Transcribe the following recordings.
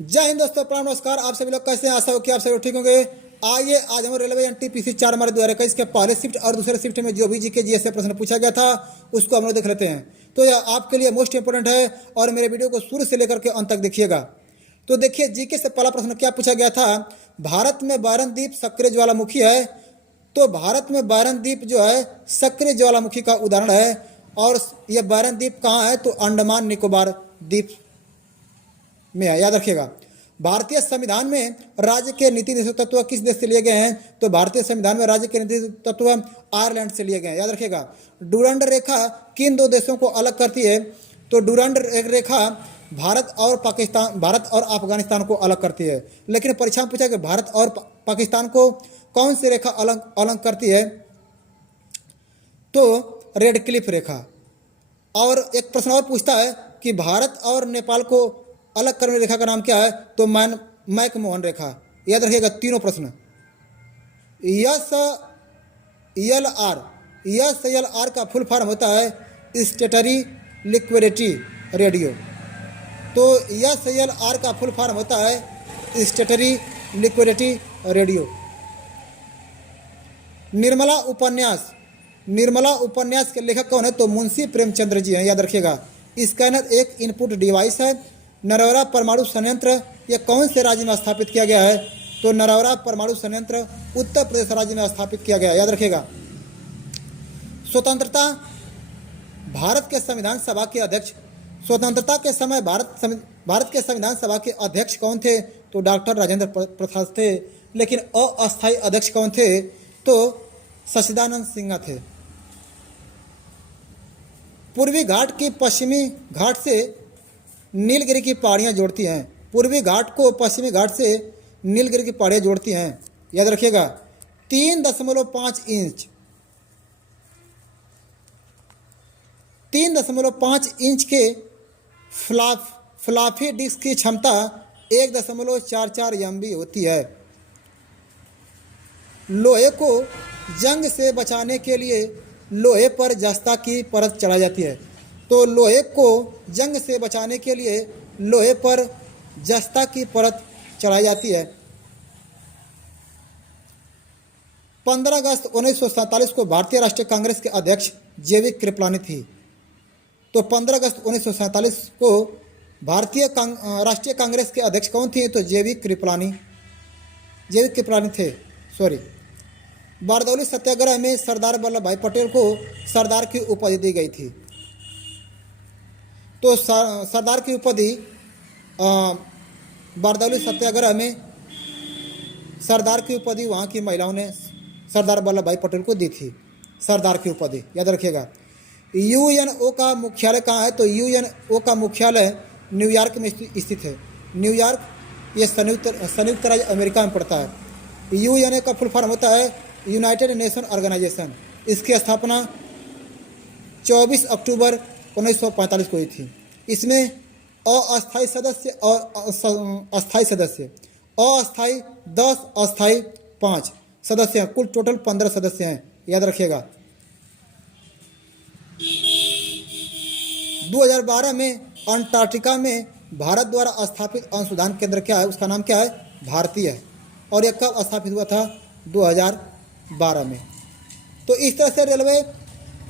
जय हिंद दोस्तों, प्रणाम, नमस्कार। आप सभी लोग कैसे हैं? आशा हो कि आप सभी लोग ठीक होंगे। आइए आज हम रेलवे एनटीपीसी 4 मार्च 2021 के पहले शिफ्ट और दूसरे शिफ्ट में जो भी जीके जीएस से प्रश्न पूछा गया था उसको हम लोग देख लेते हैं। तो यह आपके लिए मोस्ट इंपोर्टेंट है और मेरे वीडियो को शुरू से लेकर के अंत तक देखिएगा। तो देखिए, जीके से पहला प्रश्न क्या पूछा गया था। भारत में बारन द्वीप सक्रिय ज्वालामुखी है। तो भारत में बारन द्वीप जो है सक्रिय ज्वालामुखी का उदाहरण है। और यह बारन द्वीप कहाँ है? तो अंडमान निकोबार द्वीप में है, याद रखिएगा। भारतीय संविधान में राज्य के नीति निर्देशक तत्व किस देश से लिए गए हैं? तो भारतीय संविधान में राज्य के नीति तत्व आयरलैंड से लिए गए हैं, याद रखिएगा। डूरंड रेखा किन दो देशों को अलग करती है? तो डूरंड रेखा भारत और अफगानिस्तान को अलग करती है। लेकिन परीक्षा में पूछा कि भारत और पाकिस्तान को कौन सी रेखा अलग करती है? तो रेड क्लिफ रेखा। और एक प्रश्न और पूछता है कि भारत और नेपाल को अलग करने रेखा का नाम क्या है? तो मैकमोहन रेखा, याद रखिएगा। तीनों प्रश्न। एस एल आर का फुल फॉर्म होता है स्टेटरी लिक्विडिटी रेडियो। तो एस एल आर का फुल फॉर्म होता है स्टेटरी लिक्विडिटी रेडियो। निर्मला उपन्यास के लेखक कौन है? तो मुंशी प्रेमचंद्र जी हैं, याद रखिएगा। स्कैनर एक इनपुट डिवाइस है। नरौरा परमाणु संयंत्र यह कौन से राज्य में स्थापित किया गया है? तो नरौरा परमाणु संयंत्र उत्तर प्रदेश राज्य में स्थापित किया गया है, याद रखिएगा। स्वतंत्रता भारत के संविधान सभा के अध्यक्ष स्वतंत्रता के समय भारत के संविधान सभा के अध्यक्ष कौन थे? तो डॉक्टर राजेंद्र प्रसाद थे। लेकिन अस्थायी अध्यक्ष कौन थे? तो सच्चिदानंद सिन्हा थे। पूर्वी घाट की पश्चिमी घाट से नीलगिरी की पहाड़ियाँ जोड़ती हैं। पूर्वी घाट को पश्चिमी घाट से नीलगिरी की पहाड़ियाँ जोड़ती हैं, याद रखिएगा। 3.5 इंच 3.5 इंच के फ्लॉपी डिस्क की क्षमता 1.44 MB होती है। लोहे को जंग से बचाने के लिए लोहे पर जस्ता की परत चढ़ाई जाती है। तो लोहे को जंग से बचाने के लिए लोहे पर जस्ता की परत चढ़ाई जाती है। 15 अगस्त 1947 को भारतीय राष्ट्रीय कांग्रेस के अध्यक्ष जेवी कृपलानी थी। तो 15 अगस्त 1947 को भारतीय राष्ट्रीय कांग्रेस के अध्यक्ष कौन थे? तो जेवी कृपलानी थे। बारदौली सत्याग्रह में सरदार वल्लभ भाई पटेल को सरदार की उपाधि दी गई थी। तो सरदार की उपाधि बारदौली सत्याग्रह में सरदार की उपाधि वहाँ की महिलाओं ने सरदार वल्लभ भाई पटेल को दी थी, सरदार की उपाधि, याद रखिएगा। यूएनओ का मुख्यालय कहाँ है? तो यूएनओ का मुख्यालय न्यूयॉर्क में स्थित है। न्यूयॉर्क ये संयुक्त राज्य अमेरिका में पड़ता है। यूएनओ का फुल फॉर्म होता है यूनाइटेड नेशन ऑर्गेनाइजेशन। इसकी स्थापना 24 अक्टूबर 1945 को हुई थी। इसमें अस्थायी सदस्य और अस्थायी सदस्य 10, अस्थायी 5 सदस्य हैं। कुल टोटल 15 सदस्य हैं, याद रखिएगा। 2012 में अंटार्कटिका में भारत द्वारा स्थापित अनुसंधान केंद्र क्या है? उसका नाम क्या है? भारतीय है। और यह कब स्थापित हुआ था? 2012 में। तो इस तरह से रेलवे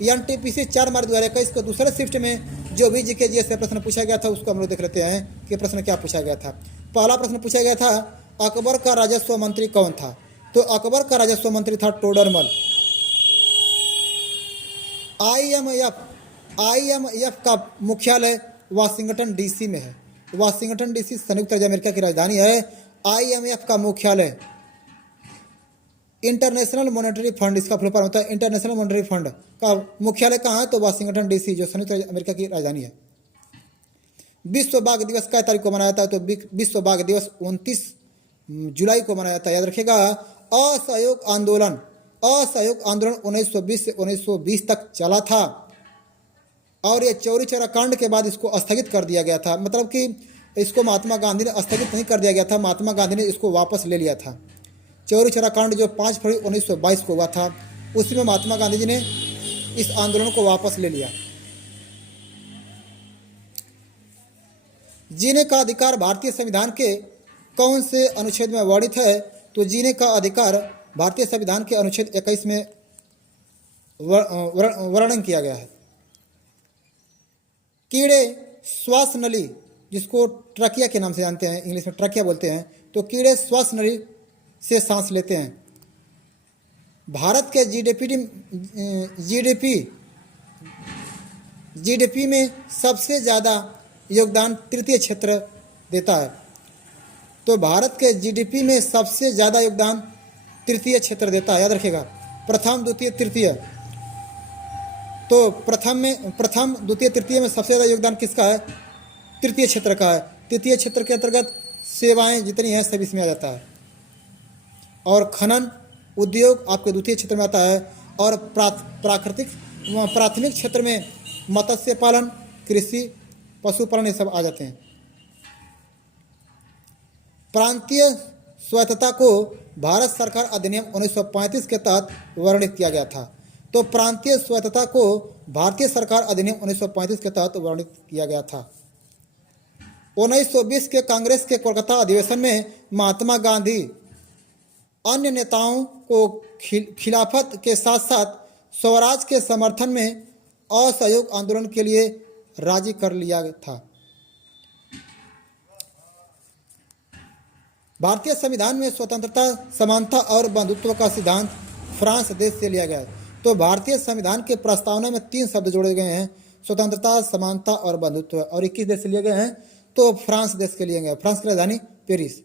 एनटीपीसी 4 मार्च 2021 को दूसरे शिफ्ट में जो भी जीके जीएस से प्रश्न पूछा गया था उसको हम लोग देख लेते हैं कि प्रश्न क्या पूछा गया था। पहला प्रश्न पूछा गया था, अकबर का राजस्व मंत्री कौन था? तो अकबर का राजस्व मंत्री था टोडरमल। आईएमएफ का मुख्यालय वाशिंगटन डीसी में है। वाशिंगटन डीसी संयुक्त राज्य अमेरिका की राजधानी है। आईएमएफ का मुख्यालय इंटरनेशनल मॉनेटरी फंड, इसका फुल फॉर्म होता है इंटरनेशनल मॉनेटरी फंड का मुख्यालय कहाँ है? तो वाशिंगटन डीसी, जो संयुक्त राज्य अमेरिका की राजधानी है। विश्व बाघ दिवस क्या तारीख को मनाया जाता है? तो विश्व बाघ दिवस 29 जुलाई को मनाया जाता है, याद रखिएगा। असहयोग आंदोलन 1920 से 1920 तक चला था और ये चौरी चौरा कांड के बाद इसको स्थगित कर दिया गया था। मतलब कि इसको महात्मा गांधी ने स्थगित नहीं कर दिया गया था, महात्मा गांधी ने इसको वापस ले लिया था। चौरी चौरा कांड जो 5 फरवरी 1922 को हुआ था, उसी में महात्मा गांधी जी ने इस आंदोलन को वापस ले लिया। जीने का अधिकार भारतीय संविधान के कौन से अनुच्छेद में वर्णित है? तो जीने का अधिकार भारतीय संविधान के अनुच्छेद 21 में वर्णन किया गया है। कीड़े श्वास नली, जिसको ट्रकिया के नाम से जानते हैं, इंग्लिश में ट्रकिया बोलते हैं, तो कीड़े श्वास नली से सांस लेते हैं। भारत के जीडीपी में सबसे ज़्यादा योगदान तृतीय क्षेत्र देता है। तो भारत के जीडीपी में सबसे ज़्यादा योगदान तृतीय क्षेत्र देता है, याद रखिएगा। प्रथम, द्वितीय, तृतीय। तो प्रथम, द्वितीय, तृतीय में सबसे ज़्यादा योगदान किसका है? तृतीय क्षेत्र का है। तृतीय क्षेत्र के अंतर्गत सेवाएं जितनी हैं सब इसमें आ जाता है। और खनन उद्योग आपके द्वितीय क्षेत्र में आता है। और प्राथमिक क्षेत्र में मत्स्य पालन, कृषि, पशुपालन, ये सब आ जाते हैं। प्रांतीय स्वायत्तता को भारत सरकार अधिनियम 1935 के तहत वर्णित किया गया था। तो प्रांतीय स्वायत्तता को भारतीय सरकार अधिनियम 1935 के तहत वर्णित किया गया था। 1920 के कांग्रेस के कोलकाता अधिवेशन में महात्मा गांधी अन्य नेताओं को खिलाफत के साथ साथ स्वराज के समर्थन में असहयोग आंदोलन के लिए राजी कर लिया था। भारतीय संविधान में स्वतंत्रता, समानता और बंधुत्व का सिद्धांत फ्रांस देश से लिया गया है। तो भारतीय संविधान के प्रस्तावना में 3 शब्द जोड़े गए हैं, स्वतंत्रता, समानता और बंधुत्व। और 21 देश से लिए गए हैं, तो फ्रांस देश के लिए गए। फ्रांस की राजधानी पेरिस।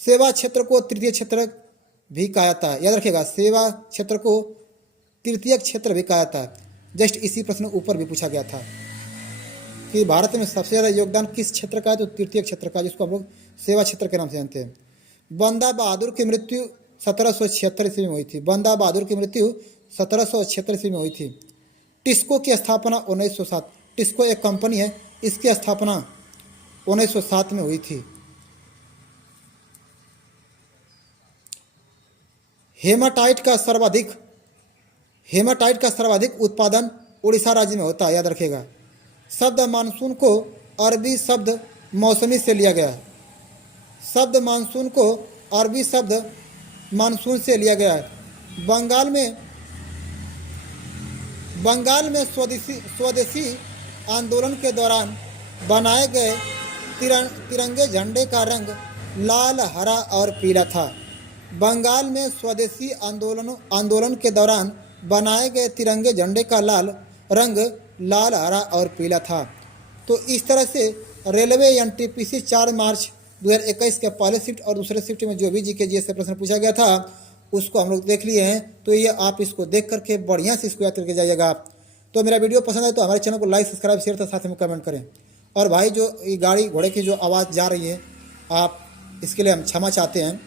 सेवा क्षेत्र को तृतीय क्षेत्र भी कहा जाता है, याद रखिएगा। सेवा क्षेत्र को तृतीय क्षेत्र भी कहा जाता है। जस्ट इसी प्रश्न ऊपर भी पूछा गया था कि भारत में सबसे ज़्यादा योगदान किस क्षेत्र का है? तो तृतीय क्षेत्र का, जिसको हम लोग सेवा क्षेत्र के नाम से जानते हैं। बंदा बहादुर की मृत्यु 1776 ईस्वी में हुई थी। बंदा बहादुर की मृत्यु 1776 ईस्वी में हुई थी। टिस्को की स्थापना 1907, टिस्को एक कंपनी है, इसकी स्थापना 1907 में हुई थी। हेमाटाइट का सर्वाधिक उत्पादन उड़ीसा राज्य में होता है, याद रखिएगा। शब्द मानसून को अरबी शब्द मौसमी से लिया गया है। शब्द मानसून को अरबी शब्द मानसून से लिया गया है। बंगाल में स्वदेशी आंदोलन के दौरान बनाए गए तिरंगे झंडे का रंग लाल, हरा और पीला था। बंगाल में स्वदेशी आंदोलन के दौरान बनाए गए तिरंगे झंडे का रंग लाल, हरा और पीला था। तो इस तरह से रेलवे एनटीपीसी 4 मार्च 2021 के पहले शिफ्ट और दूसरे शिफ्ट में जो भी जीके जीएस से प्रश्न पूछा गया था उसको हम लोग देख लिए हैं। तो ये आप इसको देख करके बढ़िया से इसको याद करके जाइएगा। तो मेरा वीडियो पसंद है तो हमारे चैनल को लाइक, सब्सक्राइब, शेयर तथा साथ में कमेंट करें। और भाई जो ये गाड़ी घोड़े की जो आवाज़ जा रही है, आप इसके लिए हम क्षमा चाहते हैं।